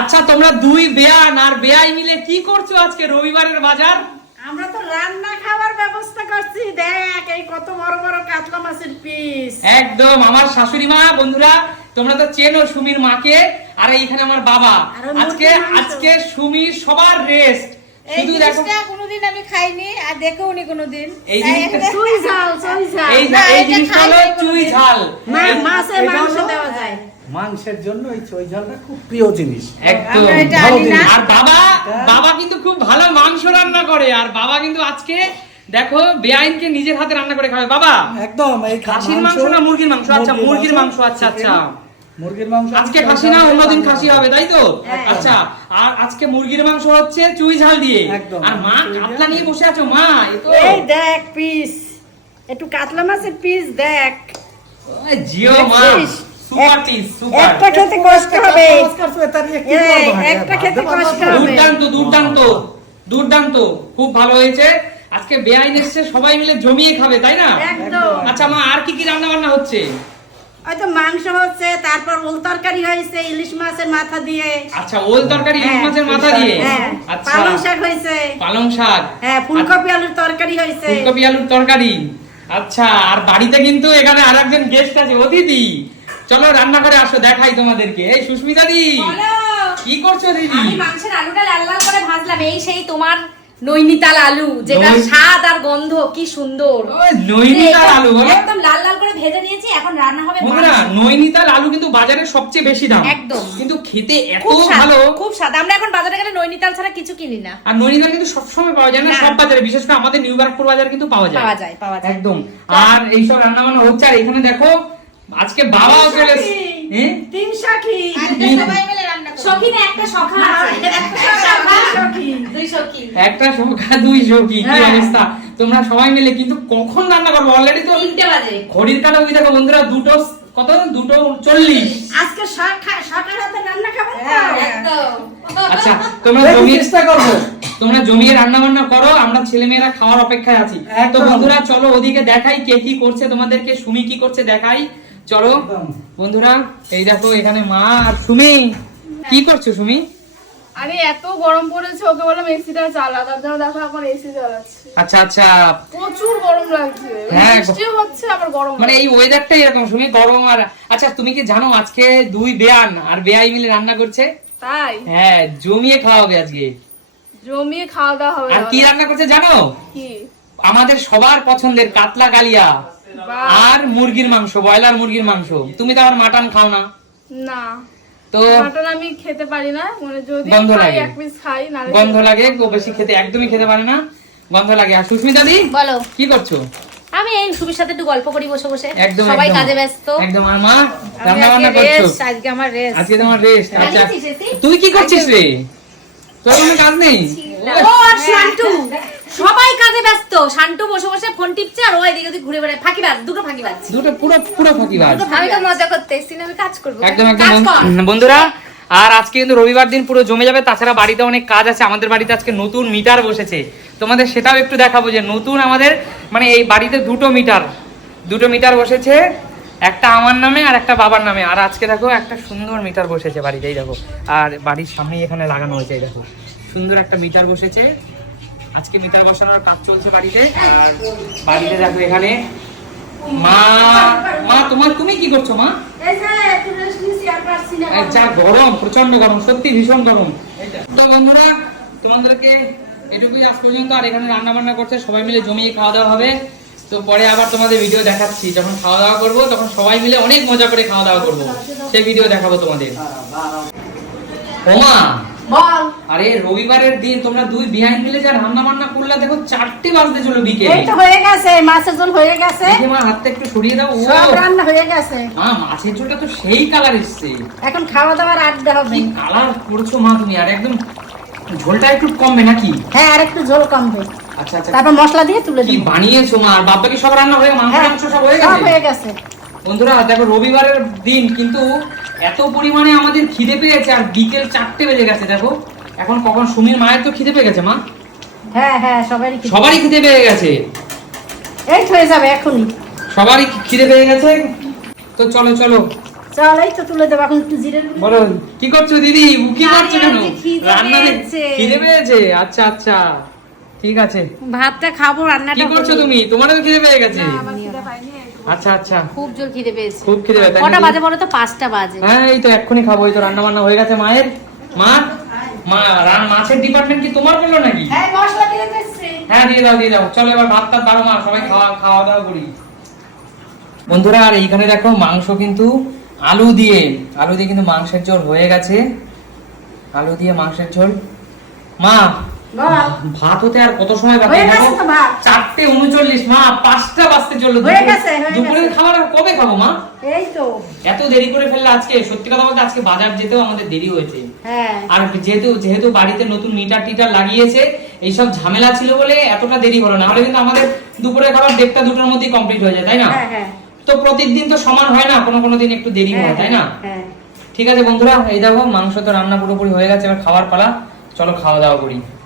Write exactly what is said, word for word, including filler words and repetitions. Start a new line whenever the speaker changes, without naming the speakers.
আচ্ছা তোমরা দুই বেয়ান আর বেয়াই মিলে কি করছো আজকে রবিবারের বাজার?
আমরা তো রান্না খাওয়ার ব্যবস্থা করছি। দেখ এই কত বড় বড় কাতলা মাছের পিস।
একদম আমার শাশুড়ি মা। বন্ধুরা তোমরা তো চেনো সুমির মাকে, আর এইখানে আমার বাবা। আজকে আজকে সুমির সবার রেস্ট।
শুধু দেখো কোনোদিন আমি খাইনি আর দেখেও নি কোনোদিন।
এই জিনিসটা
চুই ঝাল, চুই ঝাল।
এই এই জিনিসটা হলো চুই ঝাল।
মাছে মাংস দেওয়া যায়।
মাংসের জন্য এই চুই ঝালটা খুব প্রিয় জিনিস।
একদম
ভালো জিনিস।
আর বাবা বাবা কিন্তু খুব ভালো মাংস রান্না করে, আর বাবা কিন্তু আজকে দেখো বেআইনকে নিজের হাতে রান্না করে খাবে। বাবা
একদম এই
খাসির মাংস না মুরগির মাংস? আচ্ছা মুরগির মাংস। আচ্ছা আচ্ছা
মুরগির মাংস
আজকে খাসি না অন্যদিন খাসি হবে, তাই তো? আচ্ছা আর আজকে মুরগির মাংস হচ্ছে চুই ঝাল দিয়ে। আর মা কাতলা নিয়ে বসে আছো মা। এই তো
এই দেখ পিস, একটু কাতলা মাছের পিস দেখ।
ওই জিও মা, সুপার পিস সুপার।
একটা খেতে কষ্ট হবে,
এই
একটা খেতে কষ্ট হবে।
দুর্দান্ত দুর্দান্ত দুর্দান্ত, খুব ভালো হয়েছে। আজকে বেআইন এসেছে, সবাই মিলে জমিয়ে খাবে, তাই না?
একদম।
আচ্ছা মা আর কি কি রান্না বান্না হচ্ছে?
হয়তো মাংস হচ্ছে, তারপর ওল তরকারি হয়েছে ইলিশ মাছের মাথা দিয়ে।
আচ্ছা ওল তরকারি ইলিশ মাছের মাথা দিয়ে।
হ্যাঁ,
আচ্ছা
পালং শাক হয়েছে।
পালং শাক।
হ্যাঁ, ফুলকপি আলুর তরকারি হয়েছে।
ফুলকপি আলুর তরকারি। আচ্ছা আর বাড়িতে কিন্তু এখানে আরেকজন গেস্ট আছে, অতিথি। চলো রান্না করে আসো, দেখাই তোমাদেরকে। এই সুস্মিতা দি, কি করছো দিদি?
আমি মাংসের আলুটা লাল লাল করে ভাজলাম। এই সেই তোমার নৈনিতাল আলু, যেটা স্বাদ আর গন্ধ কি সুন্দর।
ওই নৈনিতাল আলু বলো?
একদম লাল লাল করে ভেজে নিয়েছি, এখন রান্না হবে
বন্ধুরা নৈনিতাল আলু কিন্তু বাজারে সবচেয়ে বেশি দাম।
একদম।
কিন্তু খেতে এত
খুব স্বাদ,
ভালো,
খুব স্বাদ। আমরা এখন বাজারে গেলে নৈনিতাল ছাড়া কিছু কিনি না।
আর নৈনিতাল কিন্তু সবসময় পাওয়া যায় না,
না।
সব বাজারে, বিশেষ করে আমাদের নিউ বারাকপুর বাজারে কিন্তু পাওয়া যায়।
পাওয়া যায়, পাওয়া যায়।
একদম। আর এইসব রান্না বান্না হচ্ছে। আর এখানে দেখো আজকে বাবাও চলে এসেছে। হ্যাঁ?
তিন সখী।
সবাই মিলে রান্না করব। সখী না, একটা সখা আছে। একটা সখা, দুই সখী।
একটা সখা দুই সখী, কি অবস্থা! তোমরা সবাই মিলে কিন্তু কখন রান্না করবে? অলরেডি তো
তিনটে বাজে।
ঘড়ির কাঁটা ওই দেখো বন্ধুরা, দুটো কত, দুটো চল্লিশ।
আজকে সকাল রাতে রান্না খাবো তো?
একদম।
আচ্ছা তোমরা
দেখি
জমিয়ে
চেষ্টা করবো।
তোমরা জমিয়ে রান্না বান্না করো, আমরা ছেলে মেয়েরা খাওয়ার অপেক্ষায় আছি। তো
একদম।
বন্ধুরা চলো ওদিকে দেখাই কে কি করছে তোমাদেরকে, সুমি কি করছে দেখাই। চলো
একদম।
বন্ধুরা, এই দেখো এখানে মা আর সুমি। কি করছো সুমি?
আরে এত গরম পড়েছে, ওকে বললাম এসিটা চালা, তার জন্য দেখো এখন এসি চালাচ্ছি।
আচ্ছা আচ্ছা
প্রচুর গরম লাগছে,
হ্যাঁ,
বৃষ্টিও হচ্ছে আবার গরম
মানে এই ওয়েদারটাই এরকম সুমি, গরম। আর আচ্ছা তুমি কি জানো আজকে দুই বেয়ান আর বেয়াই মিলে রান্না করছে?
তাই
হ্যাঁ জমিয়ে খাওয়া হবে আজকে।
জমিয়ে খাওয়া দাওয়া হবে।
আর কি রান্না করছে জানো?
কি?
আমাদের সবার পছন্দের কাতলা কালিয়া
বাহ।
আর মুরগির মাংস, ব্রয়লার মুরগির মাংস। তুমি তো আবার মাটন খাও না।
না
তো
মাটন আমি খেতে পারি না, মানে যদি
গন্ধ
খাই
লাগে।
এক পিস খাই, না
গন্ধ লাগে, খুব বেশি খেতে একদমই খেতে পারে না, গন্ধ লাগে। আর সুস্মিতা দি
বলো।
কি করছো?
আমি এই সুবির সাথে একটু গল্প করি বসে বসে।
একদম
সবাই
একদম।
কাজে ব্যস্ত।
একদম। আর মা
আমি
রান্না বান্না
আজকে
করছো?
rest, আজকে আমার রেস্ট।
আজকে তোমার রেস্ট। আচ্ছা
আজকে রেস্ট।
তুই কি করছিস রে? তোর কোনো কাজ নেই?
ও আর শান্টু সবাই কাজে ব্যস্ত। শান্টু বসে বসে ফোন টিপছে, আর ও এদিকে ওদিকে ঘুরে বেড়ায়। ফাঁকিবাজ, দুটো ফাঁকিবাজ।
দুটো পুরো পুরো ফাঁকিবাজ।
আমি তো মজা করতে এসেছি না, আমি কাজ করবো।
একদম একদম।
কাজ কর।
বন্ধুরা আর আজকে কিন্তু রবিবার দিন পুরো জমে যাবে। তাছাড়া বাড়িতে অনেক কাজ আছে। আমাদের বাড়িতে আজকে নতুন মিটার বসেছে, তোমাদের সেটাও একটু দেখাবো। যে নতুন আমাদের মানে এই বাড়িতে দুটো মিটার দুটো মিটার বসেছে, একটা আমার নামে আর একটা বাবার নামে। আর আজকে দেখো একটা সুন্দর মিটার বসেছে বাড়িতেই দেখো। আর বাড়ির সামনেই এখানে লাগানো হয়েছে, এই দেখো সুন্দর একটা মিটার বসেছে। আজকে মিটার বসানোর কাজ চলছে বাড়িতে। আর বাড়িতে দেখো এখানে মা মা তোমার তুমি কি করছো মা?
এই যে একটু রেস্ট নিছি, আর পারছি না।
যা গরম, প্রচন্ড গরম, সত্যি ভীষণ গরম। তো বন্ধুরা তোমাদেরকে এটুকুই আজ পর্যন্ত। আর এখানে রান্না বান্না করছে, সবাই মিলে জমিয়ে খাওয়া দাওয়া হবে। তো পরে আবার তোমাদের ভিডিও দেখাচ্ছি, যখন খাওয়া দাওয়া করবো তখন সবাই মিলে অনেক মজা করে খাওয়া দাওয়া করবো, সেই ভিডিও দেখাবো তোমাদের। ওমা
বল।
আরে রবিবারের দিন তোমরা দুই বিহাইন্ড মিলে যা রান্না বান্না করলা, দেখো চারটে বাজতে চলো বিকেল।
এই তো হয়ে গেছে, মাছের ঝোল হয়ে গেছে,
মা হাতটা একটু সরিয়ে দাও। ও
সব রান্না হয়ে গেছে।
মা মাছের ঝোলটা তো সেই কালার এসছে।
এখন খাওয়া দাওয়ার আড্ডা হবে।
কি কালার করছো মা তুমি! আর একদম ঝোলটা একটু কমবে নাকি?
হ্যাঁ, আর একটু ঝোল কমবে।
আচ্ছা আচ্ছা।
তারপর মশলা দিয়ে তুলে
কি
দেব।
বানিয়েছো মা? আর বাবা কি সব রান্না হয়ে মাংস
হ্যাঁ,
মাংস সব হয়ে
সব
গেছে?
হয়ে গেছে।
বন্ধুরা দেখো রবিবারের দিন কিন্তু এত পরিমাণে আমাদের খিদে পেয়েছে, আর বিকেল চারটে বেজে গেছে। দেখো এখন কখন সুমির মায়ের তো খিদে পেয়ে গেছে মা।
হ্যাঁ হ্যাঁ, সবারই খিদে।
সবারই খিদে পেয়ে গেছে,
এই তো হয়ে যাবে এখনই।
সবারই খিদে পেয়ে গেছে। তো চলো চলো
চল এই তো তুলে দেবো এখন একটু জিরে গুঁড়ো।
বলো কি করছো দিদি কি করছো কেন
আজকে খিদে
রান্না দে-
পেয়েছে।
খিদে পেয়েছে আচ্ছা আচ্ছা ঠিক আছে
ভাতটা খাবো,
কি
রান্নাটা
করছো
করবো।
তুমি তোমারও তো খিদে পেয়ে গেছে
আমার খিদে পাইনি
আচ্ছা আচ্ছা
খুব জোর খিদে পেয়েছে।
খুব খিদে পেয়েছে
কটা বাজে বলো তো? পাঁচটা বাজে।
হ্যাঁ এই তো এক্ষুনি খাবো এই তো রান্না বান্না হয়ে গেছে মায়ের মা মা রান মাছের ডিপার্টমেন্ট কি তোমার করলো নাকি
হ্যাঁ মশলা দিয়ে দিচ্ছি।
হ্যাঁ দিয়ে দাও দিয়ে দাও চলো এবার ভাত টাত বারো মা সবাই খাওয়া খাওয়া দাওয়া করি বন্ধুরা। আর এইখানে দেখো মাংস কিন্তু আলু দিয়ে আলু দিয়ে কিন্তু মাংসের ঝোল হয়ে গেছে। আলু দিয়ে মাংসের ঝোল। মা
বল।
ভাত হতে আর কত সময় বাকি?
হয়ে গেছে
দেখো,
তো ভাত।
চারটে উনচল্লিশ মা পাঁচটা বাজতে চললো।
হয়ে
দুপুরে-
গেছে, হয়ে
দুপুরের
গেছে।
খাবার আর কবে খাবো মা?
এই তো
এত দেরি করে ফেললে আজকে সত্যি কথা বলতে আজকে বাজার যেতেও আমাদের দেরি হয়েছে।
হ্যাঁ
আর যেহেতু যেহেতু বাড়িতে নতুন মিটার টিটার লাগিয়েছে এইসব ঝামেলা ছিল বলে এতটা দেরি হলো না, হলে কিন্তু আমাদের দুপুরের খাবার দেড়টা দুটোর মধ্যেই কমপ্লিট হয়ে যায় তাই না?
হ্যাঁ হ্যাঁ
তো প্রতিদিন তো সমান হয় না, কোনো কোনো দিন একটু দেরি হয় তাই না?
হ্যাঁ
ঠিক আছে বন্ধুরা এই দেখো মাংস তো রান্না পুরোপুরি হয়ে গেছে, এবার খাওয়ার পালা, চলো খাওয়া দাওয়া করি।